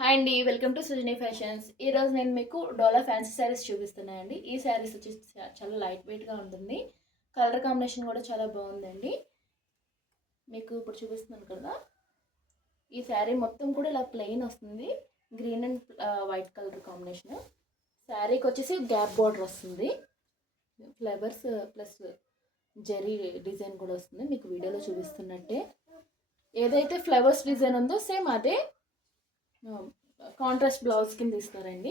Hi అండి, welcome to సృజని fashions. ఈరోజు నేను మీకు డోలా ఫ్యాన్సీ శారీస్ చూపిస్తున్నానండి. ఈ శారీస్ వచ్చి చాలా లైట్ వెయిట్గా ఉంటుంది. కలర్ కాంబినేషన్ కూడా చాలా బాగుందండి. మీకు ఇప్పుడు చూపిస్తున్నాను కదా, ఈ శారీ మొత్తం కూడా ఇలా ప్లెయిన్ వస్తుంది. Green and white colour combination. శారీకి వచ్చేసి గ్యాప్ బార్డర్ వస్తుంది. ఫ్లవర్స్ ప్లస్ జరీ డిజైన్ కూడా వస్తుంది. మీకు వీడియోలో చూపిస్తున్నట్టే ఏదైతే ఫ్లవర్స్ డిజైన్ ఉందో సేమ్ అదే కాంట్రాస్ట్ బ్లౌజ్ కింద ఇస్తారండి.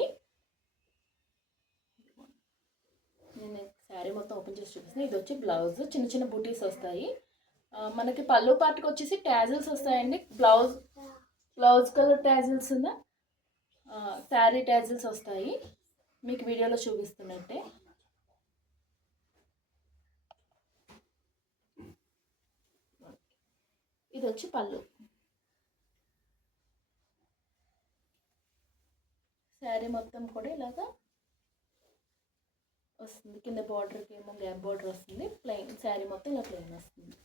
నేను శారీ మొత్తం ఓపెన్ చేసి చూపిస్తాను. ఇది వచ్చి బ్లౌజ్, చిన్న చిన్న బూటీస్ వస్తాయి. మనకి పళ్ళు పార్ట్కి వచ్చేసి ట్యాజిల్స్ వస్తాయండి. బ్లౌజ్ కలర్ ట్యాజిల్స్ ఉన్న శారీ ట్యాజిల్స్ వస్తాయి. మీకు వీడియోలో చూపిస్తున్నట్టే. ఇది వచ్చి పళ్ళు. శారీ మొత్తం కూడా ఇలాగా వస్తుంది. కింద బార్డర్కి ఏమో గ్యాప్ బార్డర్ వస్తుంది. ప్లెయిన్ శారీ మొత్తం ఇలా ప్లెయిన్ వస్తుంది.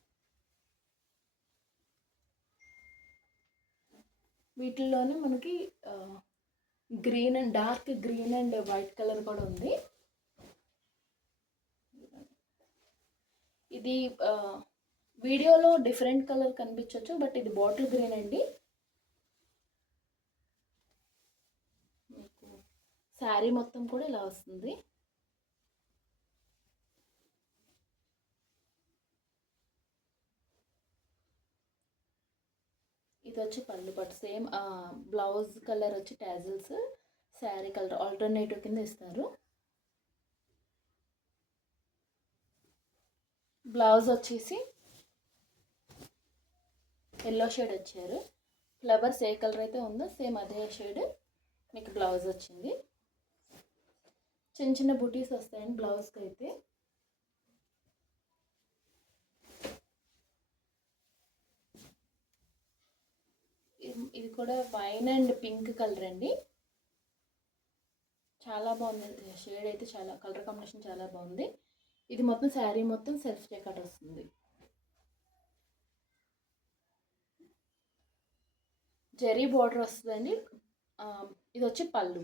వీటిల్లోనే మనకి green and dark green and white colour కూడా ఉంది. ఇది వీడియోలో డిఫరెంట్ కలర్ కనిపించవచ్చు, బట్ ఇది బాటిల్ గ్రీన్ అండి. మీకు శారీ మొత్తం కూడా ఇలా వస్తుంది. ఇది వచ్చి పళ్ళు పట్టు. సేమ్ బ్లౌజ్ కలర్ వచ్చి టాజిల్స్, శారీ కలర్ ఆల్టర్నేటివ్ కింద ఇస్తారు. బ్లౌజ్ వచ్చేసి ఎల్లో షేడ్ వచ్చారు. ఫ్లవర్స్ ఏ కలర్ అయితే ఉందో సేమ్ అదే షేడ్ మీకు బ్లౌజ్ వచ్చింది. చిన్న చిన్న బుటీస్ వస్తాయండి బ్లౌజ్కి అయితే. ఇది కూడా వైన్ అండ్ పింక్ కలర్ అండి. చాలా బాగుంది షేడ్ అయితే. చాలా కలర్ కాంబినేషన్ చాలా బాగుంది. ఇది మొత్తం శారీ మొత్తం సెల్ఫ్ చెకట్ వస్తుంది. జెరీ బార్డర్ వస్తుందండి. ఇది వచ్చి పళ్ళు.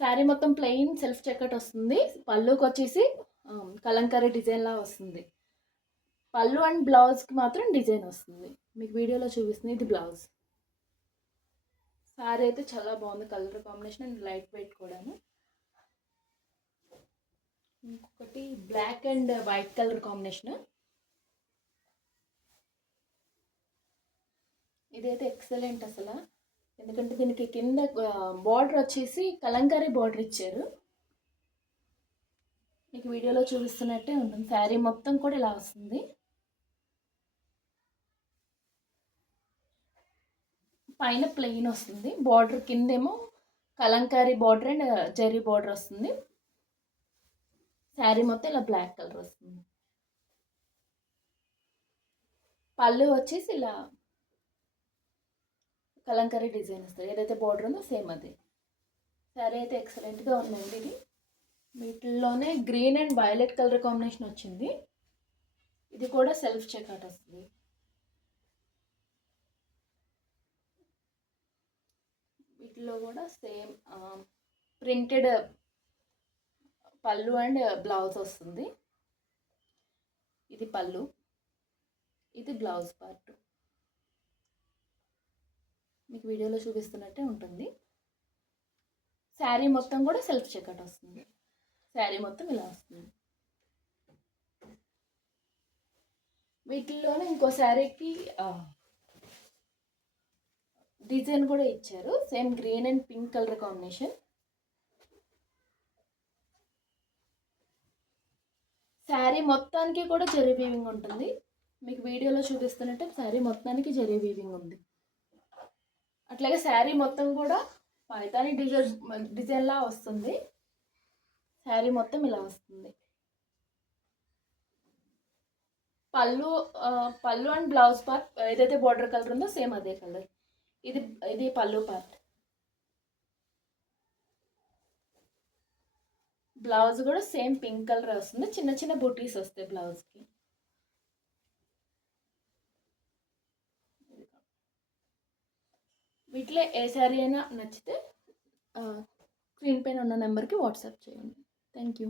శారీ మొత్తం ప్లెయిన్ సెల్ఫ్ చెకట్ వస్తుంది. పళ్ళుకి వచ్చేసి కలంకారీ డిజైన్లా వస్తుంది. పళ్ళు అండ్ బ్లౌజ్కి మాత్రం డిజైన్ వస్తుంది. మీకు వీడియోలో చూపిస్తుంది. ఇది బ్లౌజ్. శారీ అయితే చాలా బాగుంది. Colour combination and light weight కూడాను. ఇంకొకటి black and white colour combination. ఇదైతే ఎక్సలెంట్ అసలు. ఎందుకంటే దీనికి కింద బార్డర్ వచ్చేసి కలంకారీ బార్డర్ ఇచ్చారు. మీకు వీడియోలో చూపిస్తున్నట్టే ఉంటుంది. శారీ మొత్తం కూడా ఇలా వస్తుంది. పైన ప్లెయిన్ వస్తుంది. బార్డర్ కిందేమో kalamkari border and zari border వస్తుంది. శారీ మొత్తం ఇలా బ్లాక్ కలర్ వస్తుంది. పళ్ళు వచ్చేసి ఇలా కలంకారీ డిజైన్ వస్తుంది. ఏదైతే బార్డర్ ఉందో సేమ్ అదే. శారీ అయితే ఎక్సలెంట్గా ఉందండి. ఇది వీటిల్లోనే green and violet colour combination వచ్చింది. ఇది కూడా సెల్ఫ్ చెక్అవుట్ వస్తుంది. వీటిలో కూడా same printed pallu and blouse వస్తుంది. ఇది పళ్ళు, ఇది బ్లౌజ్ పార్ట్. మీకు వీడియోలో చూపిస్తున్నట్టే ఉంటుంది. శారీ మొత్తం కూడా సెల్ఫ్ చెక్అవుట్ వస్తుంది. శారీ మొత్తం ఇలా వస్తుంది. వీటిల్లోనే ఇంకో శారీకి డిజైన్ కూడా ఇచ్చారు. Same green and pink colour combination. Sari మొత్తానికి కూడా జరీ వీవింగ్ ఉంటుంది. మీకు వీడియోలో చూపిస్తున్నట్టే శారీ మొత్తానికి జరీ వీవింగ్ ఉంది. అట్లాగే శారీ మొత్తం కూడా పైతాని డిజైన్లా వస్తుంది. శారీ మొత్తం ఇలా వస్తుంది. పళ్ళు అండ్ బ్లౌజ్ పార్ట్ ఏదైతే బార్డర్ కలర్ ఉందో సేమ్ అదే కలర్. ఇది పళ్ళు పార్ట్. బ్లౌజ్ కూడా సేమ్ పింక్ కలర్ వస్తుంది. చిన్న చిన్న బూటీస్ వస్తాయి బ్లౌజ్కి. వీటిలో ఏ శారీ అయినా నచ్చితే స్క్రీన్ పైన ఉన్న నెంబర్కి వాట్సాప్ చేయండి. Thank you.